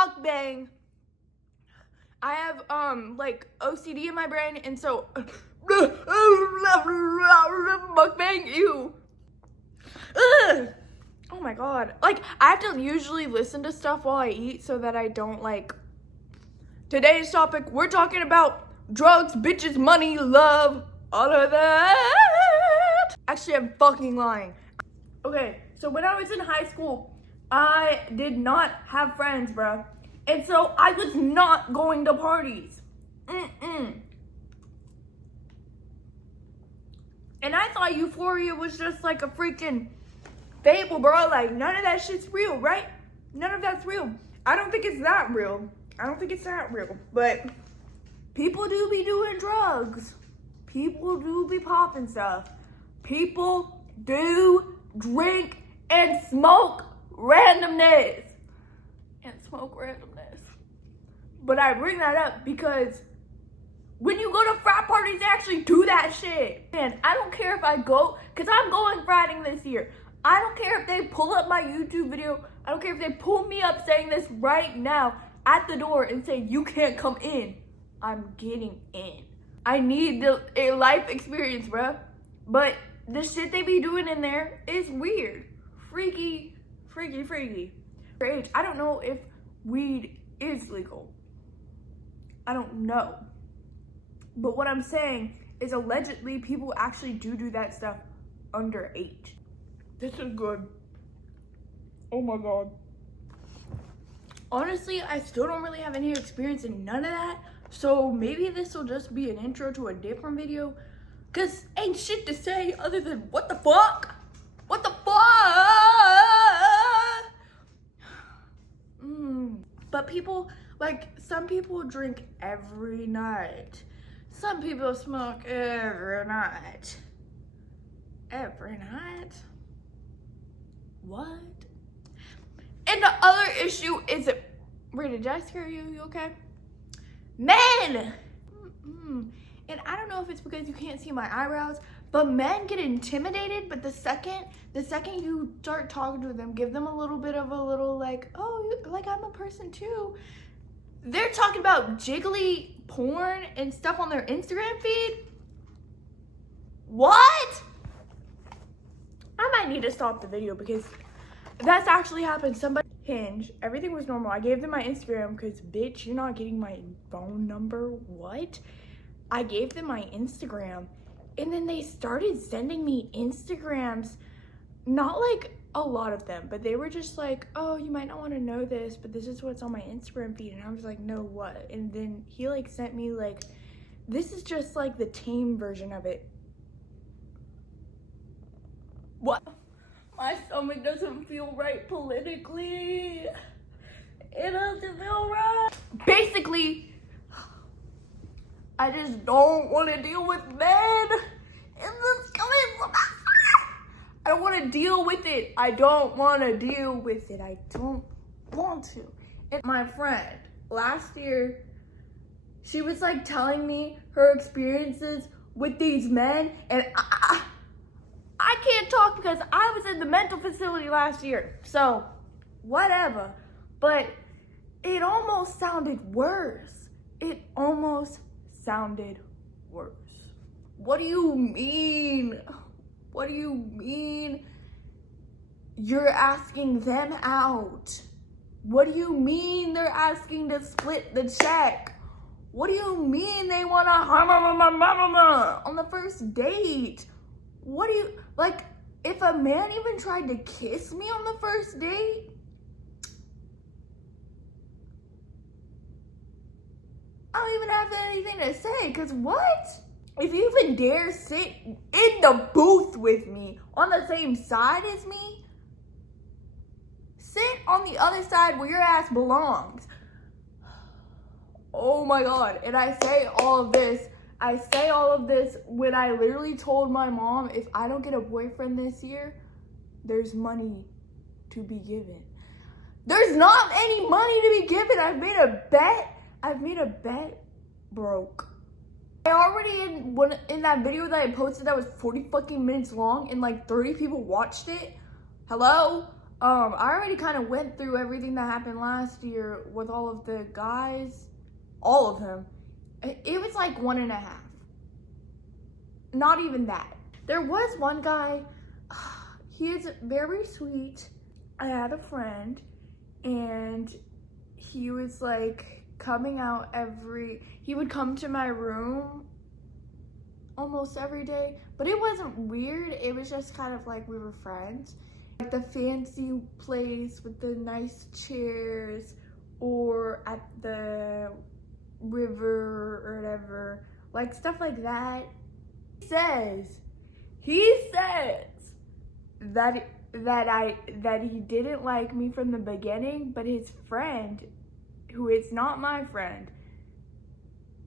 mukbang. I have like OCD in my brain, and so mukbang, ew. Ugh. Oh my god. Like, I have to usually listen to stuff while I eat so that I don't like. Today's topic, we're talking about drugs, bitches, money, love, all of that. Actually, I'm fucking lying. Okay, so when I was in high school, I did not have friends, bruh. And so I was not going to parties. And I thought euphoria was just like a freaking fable, bro. Like, none of that shit's real, right? None of that's real. I don't think it's that real. But people do be doing drugs. People do be popping stuff. People do drink and smoke randomness. But I bring that up because when you go to frat parties, they actually do that shit. And I don't care if I go, because I'm going fratting this year. I don't care if they pull up my YouTube video. I don't care if they pull me up saying this right now at the door and say, you can't come in. I'm getting in. I need a life experience, bruh. But the shit they be doing in there is weird. Freaky. I don't know if weed is legal. I don't know. But what I'm saying is allegedly people actually do that stuff underage. This is good. Oh my god. Honestly, I still don't really have any experience in none of that. So maybe this will just be an intro to a different video. Cause ain't shit to say other than what the fuck? What the fuck? But people, like, some people drink every night. Some people smoke every night. Every night? What? And the other issue is, Rita, did I scare you? You okay? Men! And I don't know if it's because you can't see my eyebrows, but men get intimidated, but the second you start talking to them, give them a little bit of a little like, oh, like I'm a person too. They're talking about jiggly porn and stuff on their Instagram feed. What? I might need to stop the video because that's actually happened. Somebody Hinge, everything was normal. I gave them my Instagram because, bitch, you're not getting my phone number. What? I gave them my Instagram, and then they started sending me Instagrams. Not like a lot of them, but they were just like, oh, you might not want to know this, but this is what's on my Instagram feed. And I was like, no, what? And then he like sent me like, this is just like the tame version of it. What? My stomach doesn't feel right politically. It doesn't feel right. Basically, I just don't want to deal with men in this coming. I don't want to deal with it. I don't want to. And my friend, last year, she was like telling me her experiences with these men, and I can't talk because I was in the mental facility last year. So, whatever. But it almost sounded worse. What do you mean? What do you mean you're asking them out? What do you mean they're asking to split the check? What do you mean they want to on the first date? What do you, like, if a man even tried to kiss me on the first date, I don't even have anything to say, because what? If you even dare sit in the booth with me on the same side as me, sit on the other side where your ass belongs. Oh my god. And I say all of this when I literally told my mom, if I don't get a boyfriend this year, there's money to be given. There's not any money to be given. I've made a bet broke. I already in that video that I posted that was 40 fucking minutes long and like 30 people watched it. Hello? I already kind of went through everything that happened last year with all of the guys, all of them. It was like 1.5. Not even that. There was one guy, he is very sweet. I had a friend and he was like coming out he would come to my room almost every day, but it wasn't weird. It was just kind of like we were friends. Like the fancy place with the nice chairs, or at the river or whatever, like stuff like that. He says that he didn't like me from the beginning, but his friend, who is not my friend,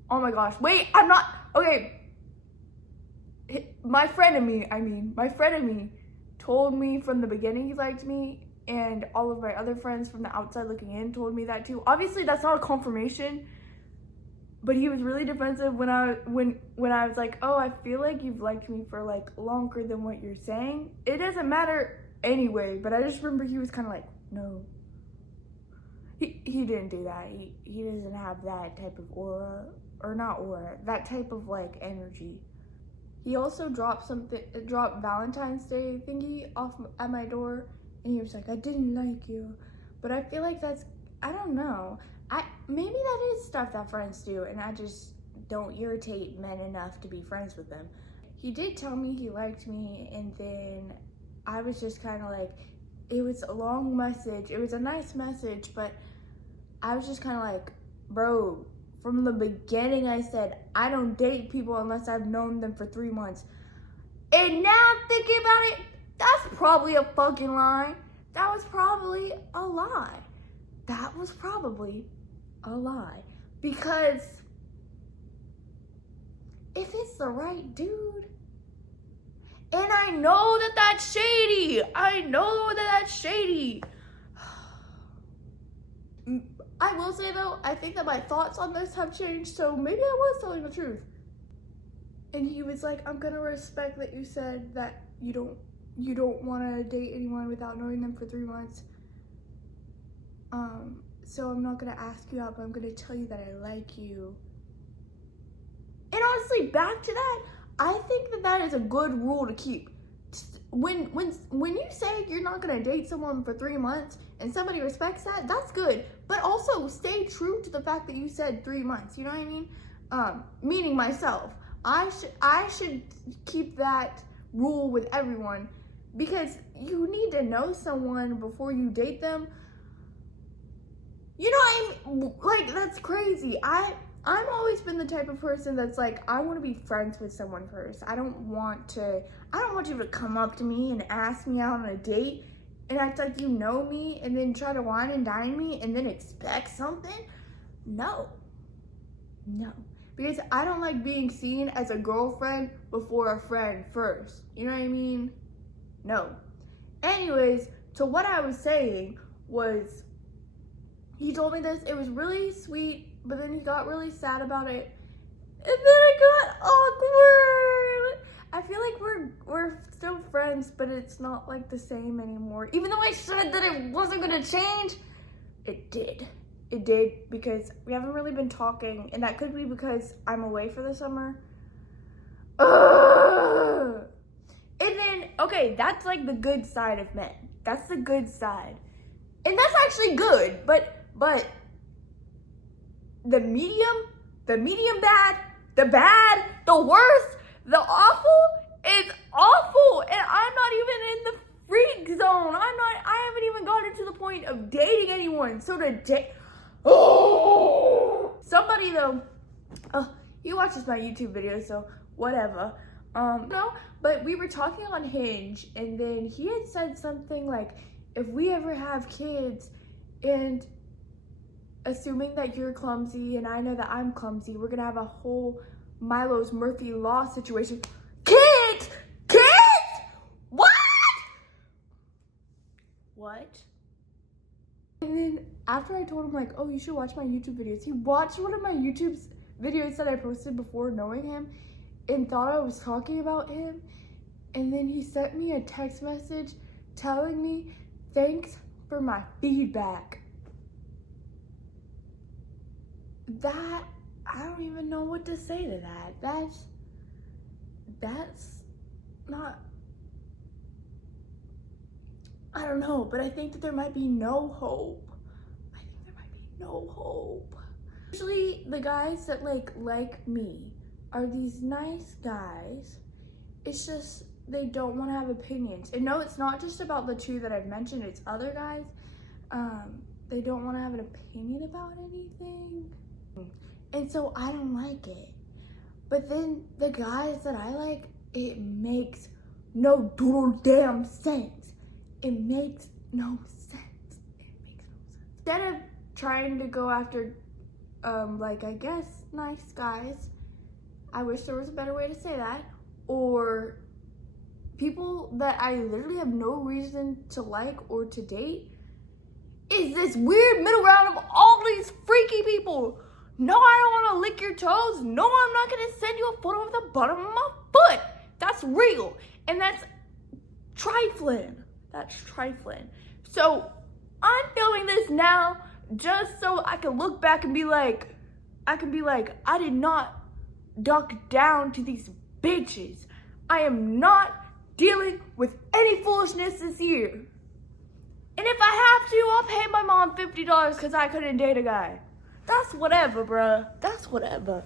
oh my gosh, wait, I'm not, okay, my friend of me told me from the beginning he liked me, and all of my other friends from the outside looking in told me that too. Obviously that's not a confirmation, but he was really defensive when I was like, oh, I feel like you've liked me for like longer than what you're saying. It doesn't matter anyway, but I just remember he was kind of like, no. He didn't do that. He doesn't have that type of aura, or not aura, that type of like energy. He also dropped Valentine's Day thingy off at my door, and he was like, I didn't like you. But I feel like that's, I don't know. Maybe that is stuff that friends do, and I just don't irritate men enough to be friends with them. He did tell me he liked me, and then I was just kind of like, it was a long message. It was a nice message, but I was just kind of like, bro, from the beginning I said, I don't date people unless I've known them for 3 months. And now I'm thinking about it, that's probably a fucking lie. That was probably a lie. That was probably a lie. Because if it's the right dude, and I know that that's shady. I know that that's shady. I will say though, I think that my thoughts on this have changed, so maybe I was telling the truth. And he was like, I'm gonna respect that you said that you don't want to date anyone without knowing them for 3 months. So I'm not gonna ask you out, but I'm gonna tell you that I like you. And honestly, back to that, I think that that is a good rule to keep. When you say you're not gonna date someone for 3 months and somebody respects that, that's good. But also stay true to the fact that you said 3 months. You know what I mean? Meaning myself. I should keep that rule with everyone, because you need to know someone before you date them. You know what I mean? Like, that's crazy. I've always been the type of person that's like, I want to be friends with someone first. I don't want you to come up to me and ask me out on a date and act like you know me and then try to wine and dine me and then expect something. No. Because I don't like being seen as a girlfriend before a friend first. You know what I mean? No. Anyways, so what I was saying was, he told me this, it was really sweet, but then he got really sad about it, and then it got awkward. I feel like we're still friends, but it's not like the same anymore. Even though I said that it wasn't gonna change, it did. It did, because we haven't really been talking, and that could be because I'm away for the summer. Ugh. And then, okay, that's like the good side of men. That's the good side. And that's actually good, but the medium bad, the bad, the worst, the awful is awful. And I'm not even in the freak zone. I haven't even gotten to the point of dating anyone. So to date, somebody though, he watches my YouTube videos, so whatever. No, but we were talking on Hinge, and then he had said something like, if we ever have kids, and assuming that you're clumsy and I know that I'm clumsy, we're gonna have a whole Milo's Murphy Law situation. Kids! What? And then after I told him like, oh, you should watch my YouTube videos, he watched one of my YouTube videos that I posted before knowing him and thought I was talking about him. And then he sent me a text message telling me thanks for my feedback. That, I don't even know what to say to that. That's not, I don't know, but I think that there might be no hope. I think there might be no hope. Usually the guys that like me are these nice guys. It's just they don't want to have opinions. And no, it's not just about the two that I've mentioned, it's other guys. They don't want to have an opinion about anything. And so I don't like it. But then the guys that I like, it makes no doodle damn sense. It makes no sense. It makes no sense. Instead of trying to go after, like, I guess, nice guys, I wish there was a better way to say that, or people that I literally have no reason to like or to date, is this weird middle ground of all these freaky people. No, I don't want to lick your toes. No, I'm not going to send you a photo of the bottom of my foot. That's real. And that's trifling. That's trifling. So I'm filming this now just so I can look back and be like, I did not duck down to these bitches. I am not dealing with any foolishness this year. And if I have to, I'll pay my mom $50 because I couldn't date a guy. That's whatever, bruh. That's whatever.